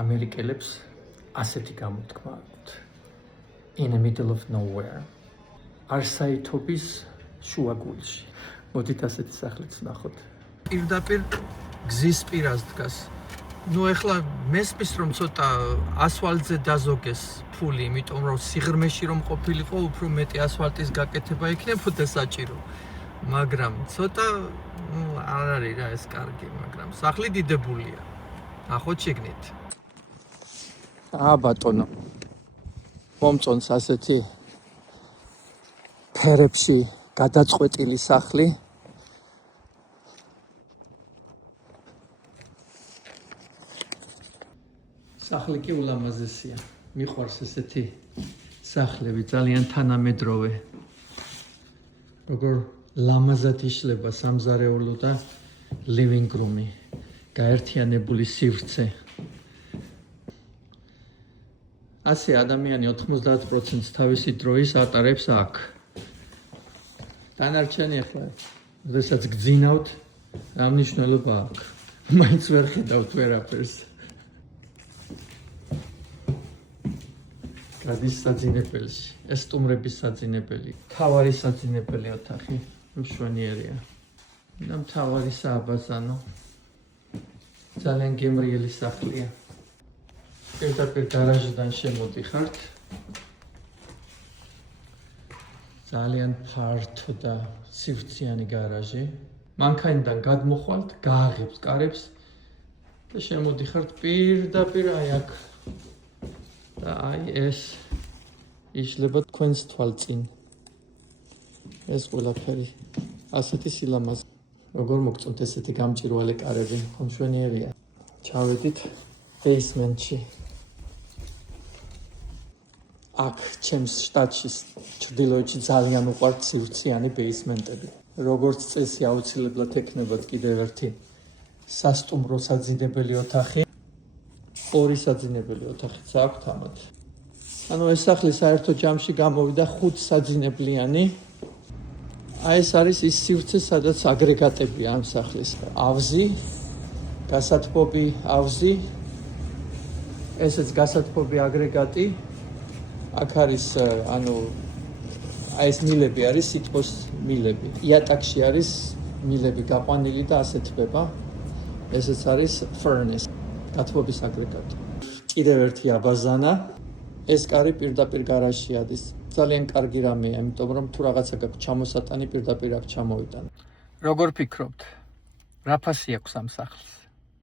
ამერიკელებს ასეთი გამოთქმა აქვთ. In the middle of nowhere. არსაითობის შუაგულში. მოდით ასეთი სახლიც ნახოთ. პირდაპირ გზის პირას დგას. ნუ ეხლა მესმის რომ ცოტა ასფალტზე დაზოგეს ფული, იმიტომ რომ სიღრმეში რომ ყოფილიყო, უფრო მეტი ასფალტის გაკეთება იქნებოდა საჭირო. მაგრამ ცოტა არ არის რა ეს კარგი, მაგრამ სახლი დიდებულია. ნახოთ შეგნით. ბატონო. მომწონს ასეთი ფერებში გადაწყვეტილი სახლი. სახლი კი ულამაზესია. მიყვარს ესეთი სახლები, ძალიან თანამედროვე. როგორ ლამაზად იშლება სამზარეულო და living room-ი, გაერთიანებული სივრცე. ასე ადამიანი 90% თავისი დროის ატარებს აქ. დანარჩენი ახლა, როდესაც გძინავთ, რა მნიშვნელობა აქვს? მაინც ვერ ხედავთ ვერაფერს. გადის საძინებელში, ეს სტუმრების საძინებელი. თავარი საძინებელი ოთახი, მშვენიერია. და მთავარი სააბაზანო. ძალიან გემრიელი სახლია. პირდაპირ გარაჟიდან შემოდიხართ. ძალიან ფართო და სივრციანი გარაჟი. მანქანიდან გადმოხვალთ, გააღებთ კარებს და შემოდიხართ პირდაპირ აი აქ. და აი ეს იშლება თქვენს თვალწინ. ეს ყველაფერი ასეთი სილამაზე. როგორ მოგწონთ ესეთი გამჭვირვალე კარები? მშვენიერია. ჩავედით ბეისმენტში. აქ ჩემს შტატში ჩრდილოეთში ძალიან უყვართ სივრციანი ბეისმენტები. როგორც წესი აუცილებლად ექნებათ კიდევ ერთი სასტუმრო საძინებელი ოთახი. ორი საძინებელი ოთახიც აქვთ ამათ. ანუ ეს სახლი საერთო ჯამში გამოვიდა 5 საძინებლიანი. აი ეს არის ის სივრცე, სადაც აგრეგატებია ამ სახლის. ავზი, გასათბობი ავზი, ესეც გასათბობი აგრეგატი. აქ არის ანუ აი ეს მილები არის სითბოს მილები. იატაკში არის მილები გაყვანილი და ასე თბება. ესეც არის furnace, გათბობის აგრეგატი. კიდევ ერთი აბაზანა. ეს კარი პირდაპირ გარაჟში ადის. ძალიან კარგი რამეა, იმიტომ რომ თუ რაღაცა გაქვს ჩამოსატანი, პირდაპირ აქ ჩამოვიტანო. როგორ ფიქრობთ? რა ფასი აქვს ამ სახლს?